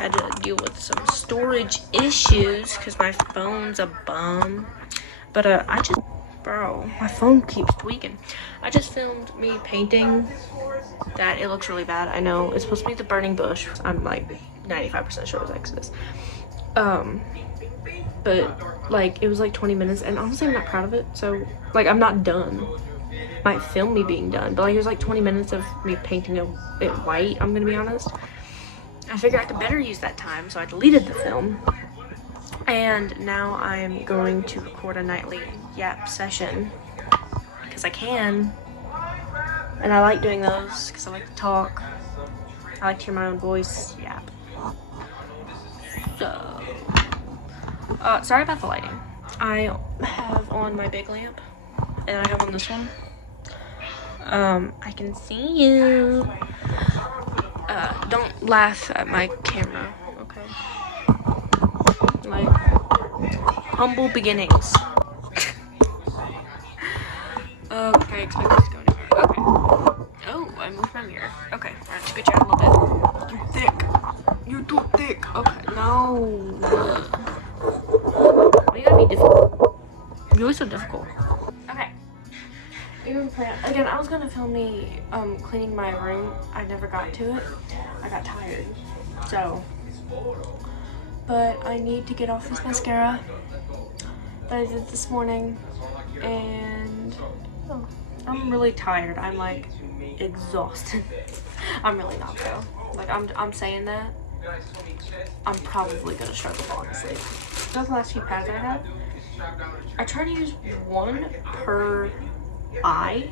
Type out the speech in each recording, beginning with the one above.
had to deal with some storage issues because my phone's a bum. But bro, my phone keeps tweaking. I just filmed me painting that. It looks really bad. I know it's supposed to be the burning bush. I'm like 95% sure it was Exodus. But like it was like 20 minutes, and honestly I'm not proud of it. So like I'm not done. Might film me being done, but like it was like 20 minutes of me painting it white. I'm gonna be honest. I figured I could better use that time, so I deleted the film. And now I'm going to record a nightly yap session because I can, and I like doing those because I like to talk. I like to hear my own voice yap. So sorry about the lighting. I have on my big lamp and I have on this one. I can see you. Don't laugh at my camera, okay? Like humble beginnings. Okay, expect this to go anywhere. Okay. Oh, I moved my mirror. Okay, I have to scoot you out a little bit. You're thick. You're too thick. Okay, no. Why you gotta be difficult? You're always so difficult. Okay. Again, I was gonna film me cleaning my room. I never got to it. I got tired. So, but I need to get off this mascara that I did this morning, and I'm really tired. I'm like exhausted. I'm really not though. Like I'm saying that. I'm probably gonna struggle falling asleep. Those the last few pads I have. I try to use one per eye.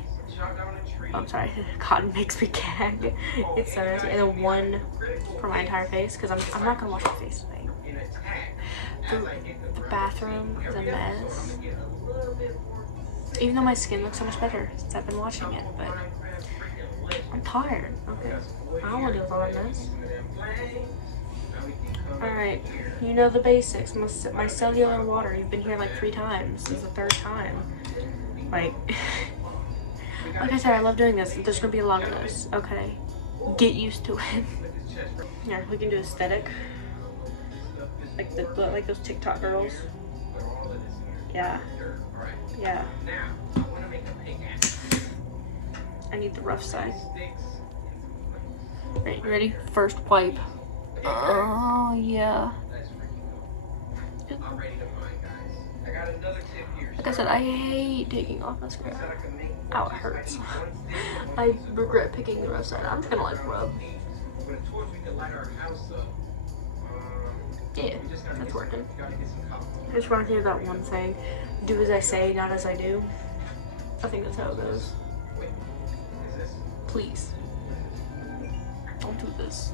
I'm sorry, cotton makes me gag. It's so nasty. And then one for my entire face because I'm not gonna wash my face tonight. The bathroom is a mess. Even though my skin looks so much better since I've been watching it, but I'm tired. Okay, I don't want to deal with all that mess. Alright, you know the basics. My cellular water, you've been here like 3 times. This is the 3rd time. Like I said, I love doing this. There's gonna be a lot of this, okay? Get used to it. Yeah, we can do aesthetic. Like those TikTok girls. Yeah. Yeah. I need the rough side. Right, you ready? First wipe. Oh, yeah. Like I said, I hate taking off mascara. Ow, it hurts. I regret picking the rough side. I'm just gonna like rub. Yeah, that's working. I just want to hear that one saying, do as I say, not as I do. I think that's how it goes. Please. Don't do this.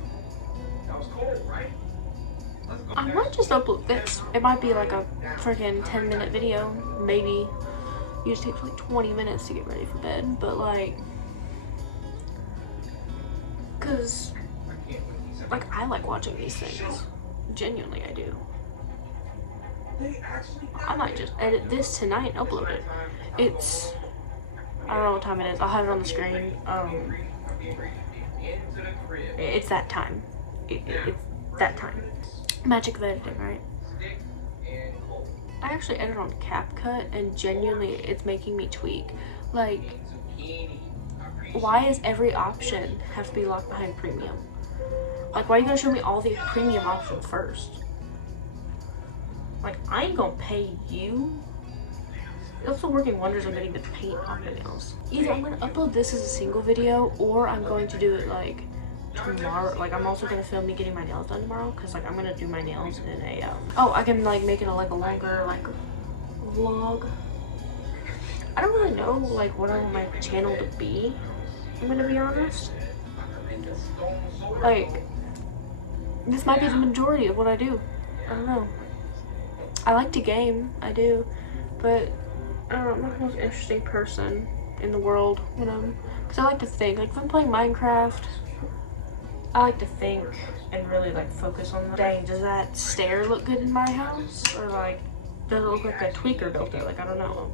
I might just upload this. It might be like a freaking 10-minute video. Maybe. It just takes like 20 minutes to get ready for bed. But like, cause like I like watching these things. Genuinely, I do. I might just edit this tonight and upload it. It's, I don't know what time it is. I'll have it on the screen. It's that time. It's that time. Magic of editing, right? I actually edit on CapCut, and genuinely, it's making me tweak. Like, why is every option have to be locked behind premium? Like, why are you gonna show me all the premium options first? Like, I ain't gonna pay you. It's also working wonders on getting the paint on my nails. Either I'm gonna upload this as a single video, or I'm going to do it like tomorrow. Like, I'm also gonna film me getting my nails done tomorrow, because like I'm gonna do my nails in a oh, I can like make it a longer like vlog. I don't really know like what I want my channel to be, I'm gonna be honest. Like, this might be the majority of what I do. I don't know. I like to game, I do, but I don't know, I'm not the most interesting person in the world, you know, because I like to think. Like, if I'm playing Minecraft, I like to think and really like focus on the dang, does that stair look good in my house? Or like, does it look like a tweaker built it? Like, I don't know.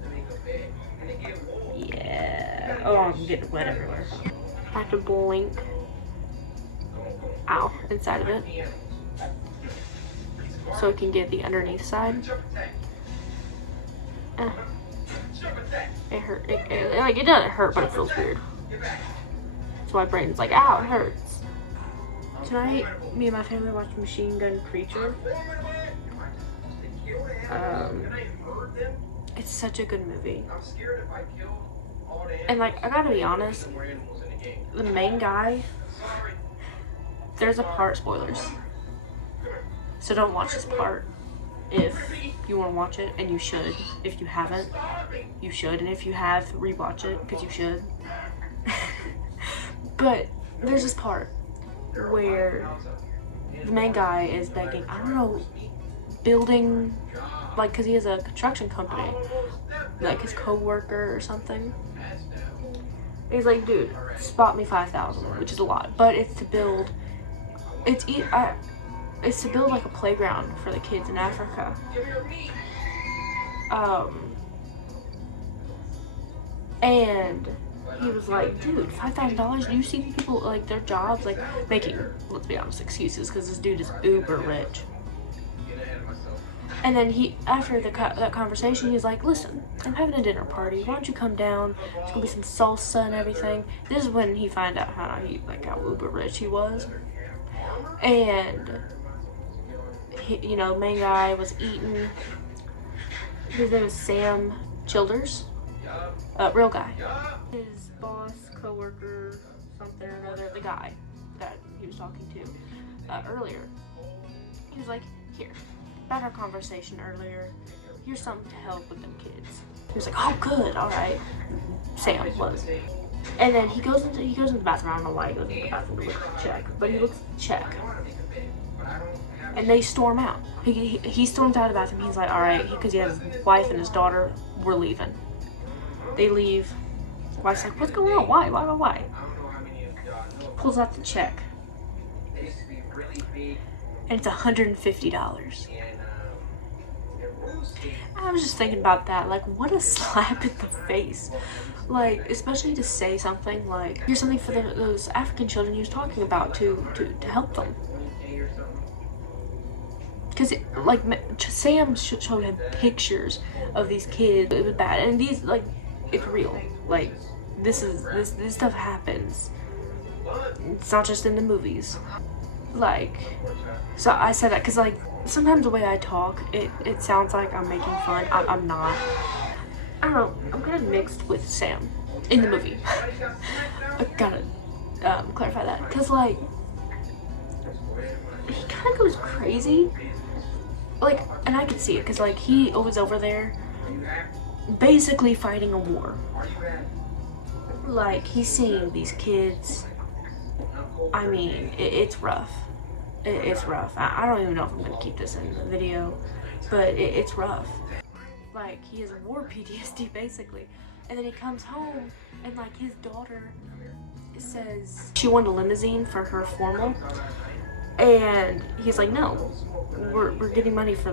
Yeah. Oh, I'm getting wet everywhere. I have to blink. Ow, inside of it. so it can get the underneath side. It hurt. It doesn't hurt, but it feels weird. So my brain's like, ow, it hurts. Tonight, me and my family watched Machine Gun Preacher. It's such a good movie. And like, I gotta be honest, the main guy, there's a part, spoilers, so don't watch this part if you want to watch it, and you should. If you haven't, you should, and if you have, rewatch it, because you should. But there's this part where the main guy is begging, I don't know, building, like, because he has a construction company, like his co-worker or something. He's like, dude, spot me 5,000, which is a lot, but it's to build, it's to build like a playground for the kids in Africa. And he was like, dude, $5,000? Do you see people, like, their jobs, like, making, let's be honest, excuses, because this dude is uber rich. And then after that conversation, he was like, listen, I'm having a dinner party. Why don't you come down? There's gonna be some salsa and everything. This is when he found out how uber rich he was. And, you know, main guy was eating. His name is Sam Childers. Real guy. His boss, co-worker, something or another, the guy that he was talking to earlier. He was like, here, about our conversation earlier, here's something to help with them kids. He was like, oh good, alright. Sam was. And then he goes into the bathroom. I don't know why he goes into the bathroom to look at the check, but he looks at the check. And they storm out. He storms out of the bathroom. He's like, alright, because he has his wife and his daughter, we're leaving. They leave. The wife's like, what's going on? Why? He pulls out the check. And it's $150. I was just thinking about that. Like, what a slap in the face. Like, especially to say something like, here's something for those African children he was talking about to help them. Because, like, Sam showed him pictures of these kids. It was bad. And these, like, it's real. Like, this stuff happens. It's not just in the movies. Like, so I said that because, like, sometimes the way I talk, it sounds like I'm making fun. I'm not. I don't know. I'm kind of mixed with Sam in the movie. I gotta clarify that. Because, like, he kind of goes crazy. Like, and I can see it because, like, he was over there basically fighting a war. Like, he's seeing these kids. I mean, it's rough. It's rough. I don't even know if I'm going to keep this in the video, but it's rough. Like, he has war PTSD, basically. And then he comes home, and, like, his daughter says she wanted a limousine for her formal, and he's like, no, we're getting money for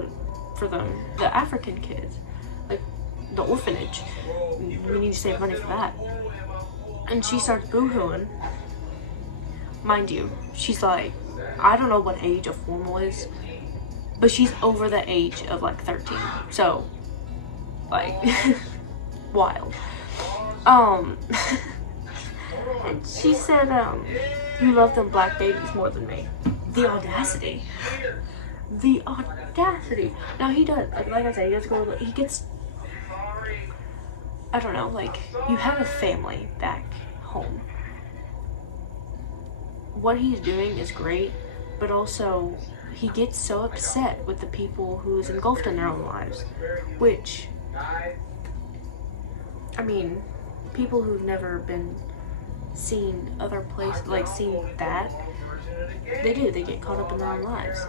them, the African kids, like, the orphanage. We need to save money for that. And she starts boo-hooing. Mind you, she's like, I don't know what age a formal is, but she's over the age of like 13. So, like, wild. And she said, you love them black babies more than me. The audacity. The audacity. Now he does, like I said, he gets, I don't know, like, you have a family back home. What he's doing is great, but also he gets so upset with the people who's engulfed in their own lives, which, I mean, people who've never been seen other places, like seen that, they get caught up in their own lives,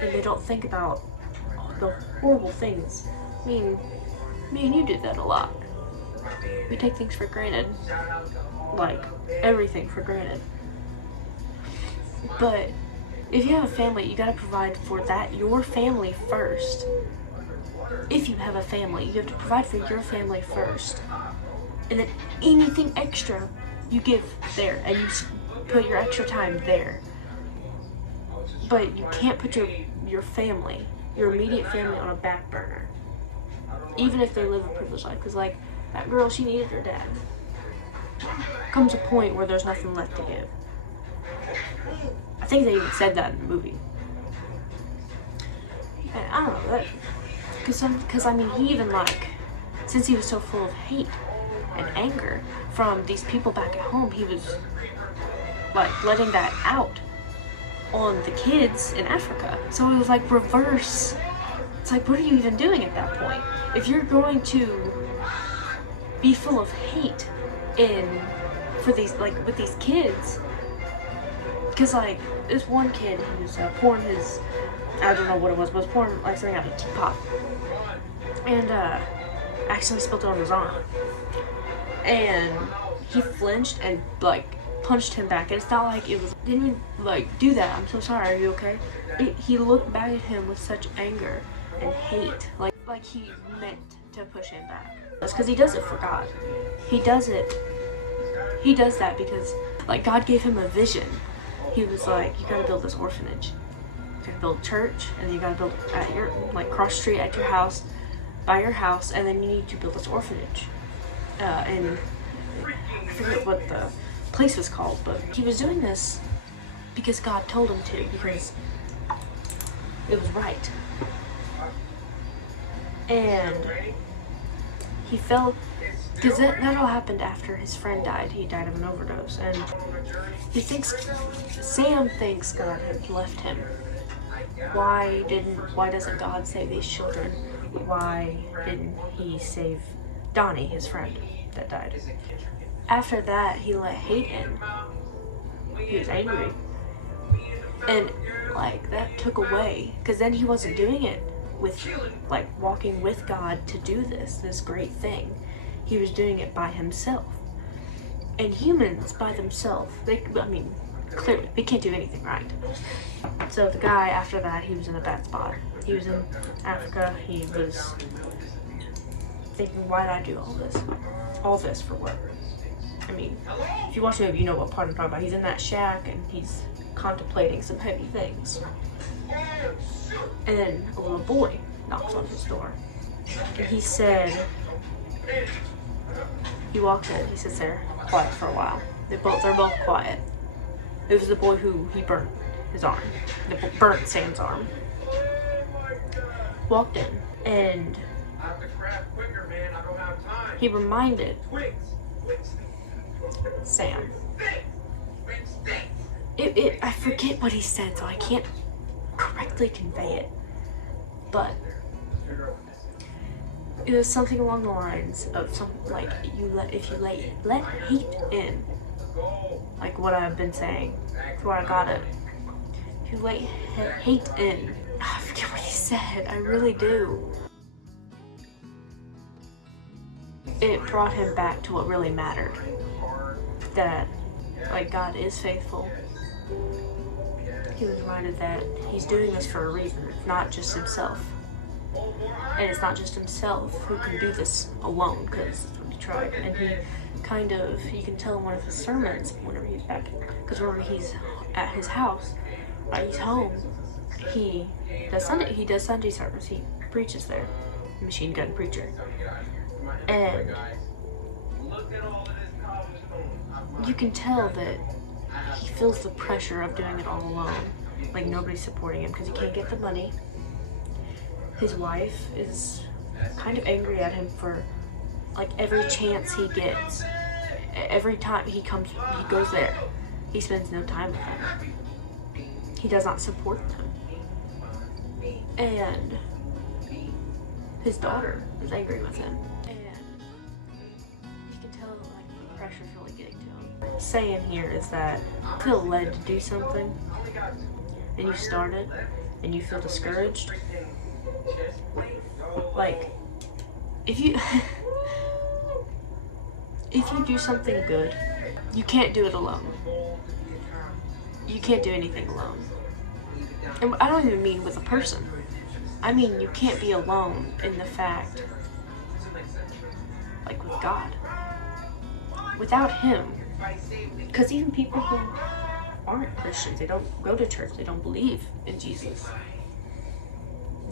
and they don't think about the horrible things. I mean, me and you did that a lot. We take things for granted, like everything for granted. But if you have a family, you gotta provide for your family first. If you have a family, you have to provide for your family first, and then anything extra you give there, and you put your extra time there. But you can't put your your family, your immediate family, on a back burner, even if they live a privileged life. Because like that girl, she needed her dad. Comes a point where there's nothing left to give. I think they even said that in the movie. And I don't know that, because I mean, he even like, since he was so full of hate and anger from these people back at home, he was like letting that out on the kids in Africa. So it was like reverse. It's like, what are you even doing at that point? If you're going to be full of hate for these, like, with these kids, because like this one kid, he was pouring his, I don't know what it was pouring like something out of a teapot, and accidentally spilled it on his arm, and he flinched and like punched him back. And it's not like it was, didn't even like do that. I'm so sorry. Are you okay? He looked back at him with such anger and hate, like he meant to push him back. That's because he does it for God. He does that because like God gave him a vision. He was like, you gotta build this orphanage, you gotta build a church, and then you gotta build at your, like, cross street at your house, by your house, and then you need to build this orphanage. And I forget what the place was called, but he was doing this because God told him to, because it was right. And he fell, because that all happened after his friend died. He died of an overdose, and Sam thinks God had left him. Why doesn't God save these children? Why didn't he save Donnie, his friend that died? After that, he let hate in. He was angry. And like that took away, because then he wasn't doing it with, like, walking with God to do this great thing. He was doing it by himself. And humans by themselves, clearly, they can't do anything right. So the guy, after that, he was in a bad spot. He was in Africa. He was thinking, why did I do all this? All this for what? I mean, if you watch the movie, you know what part I'm talking about. He's in that shack and he's contemplating some heavy things. And then a little boy knocks on his door. And he said, he walks in, he sits there quiet for a while. They're both quiet. It was the boy who he burnt his arm. Burnt Sam's arm. Walked in and he reminded Sam. I forget what he said, so I can't correctly convey it. But it was something along the lines of something like, if you let hate in, like what I've been saying, before I got it. If you let hate in, I forget what he said. I really do. It brought him back to what really mattered. That, like, God is faithful. He was reminded that he's doing this for a reason. It's not just himself. And it's not just himself who can do this alone, because he tried. And he kind of, you can tell in one of his sermons, whenever he's back, because whenever he's at his house, he's home, he does Sunday service. He preaches there, machine gun preacher. And you can tell that he feels the pressure of doing it all alone. Like, nobody's supporting him because he can't get the money. His wife is kind of angry at him for, like, every chance he gets. Every time he goes there, he spends no time with them. He does not support them. And his daughter is angry with him. And you can tell, like, the pressure's really getting to him. Saying here is that you feel led to do something, and you start it, and you feel discouraged. Like, if you do something good, you can't do it alone. You can't do anything alone. And I don't even mean with a person. I mean, you can't be alone in the fact, like, with God. Without him. Because even people who aren't Christians, they don't go to church, they don't believe in Jesus,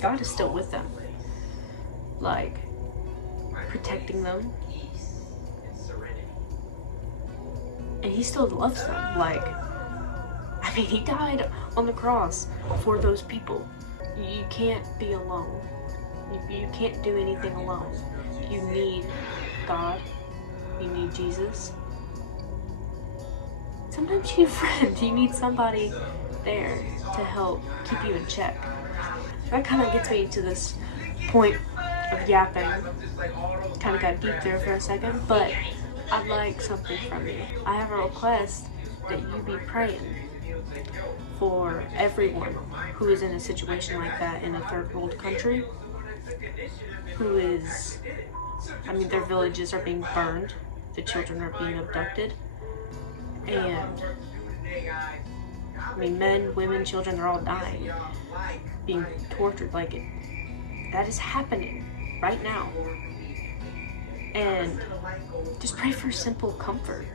God is still with them, like protecting them, and he still loves them. Like, I mean, he died on the cross for those people. You can't be alone. You can't do anything alone. You need God. You need Jesus. Sometimes you need a friend. You need somebody there to help keep you in check. That kind of gets me to this point of yapping. Kind of got deep there for a second, but I'd like something from you. I have a request that you be praying for everyone who is in a situation like that in a third world country, who is, I mean, their villages are being burned, the children are being abducted, and I mean, men, women, children, they're all dying, being tortured. Like, that is happening right now. And just pray for simple comfort.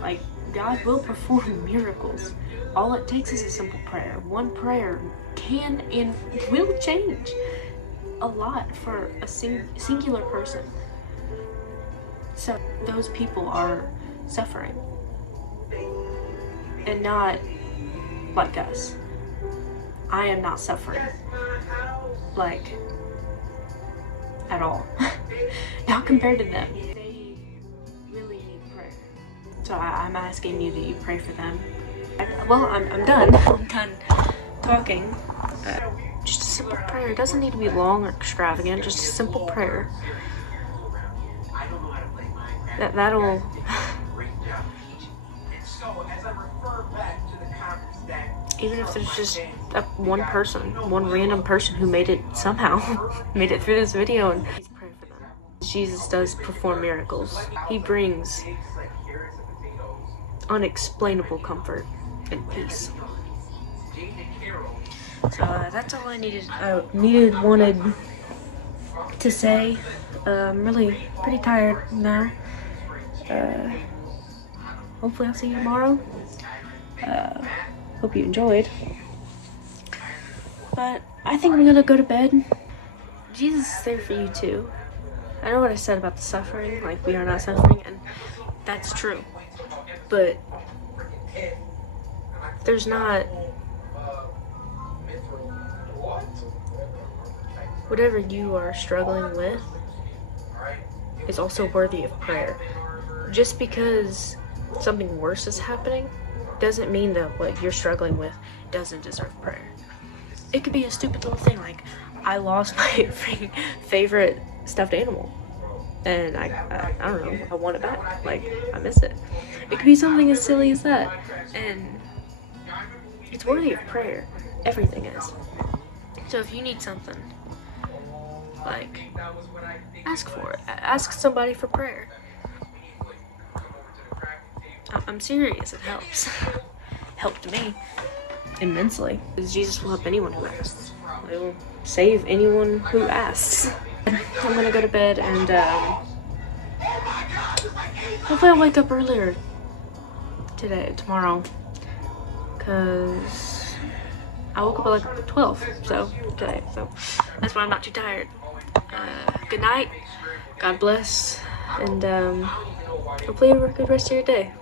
Like, God will perform miracles. All it takes is a simple prayer. One prayer can and will change a lot for a singular person. So those people are suffering, and not like us. I am not suffering, like, at all. Not compared to them. They really need prayer. So I'm asking you that you pray for them. Well, I'm done. I'm done talking. Just a simple prayer. It doesn't need to be long or extravagant. Just a simple prayer. That'll. Even if there's just one person, one random person who made it somehow, made it through this video, and please pray for them. Jesus does perform miracles. He brings unexplainable comfort and peace. So that's all I wanted to say. I'm really pretty tired now. Hopefully I'll see you tomorrow. Hope you enjoyed. But I think I'm gonna go to bed. Jesus is there for you too. I know what I said about the suffering, like we are not suffering, and that's true. But there's not, whatever you are struggling with is also worthy of prayer. Just because something worse is happening doesn't mean that what you're struggling with doesn't deserve prayer. It could be a stupid little thing, like I lost my favorite stuffed animal, and I don't know, I want it back. Like, I miss it. It could be something as silly as that, and it's worthy of prayer. Everything is. So if you need something, like, ask for it. Ask somebody for prayer. I'm serious, it helps. Helped me immensely. Jesus will help anyone who asks. He will save anyone who asks. I'm gonna go to bed, and hopefully I'll wake up earlier tomorrow, because I woke up at like 12 today, so that's why I'm not too tired. Good night, God bless, and hopefully you have a good rest of your day.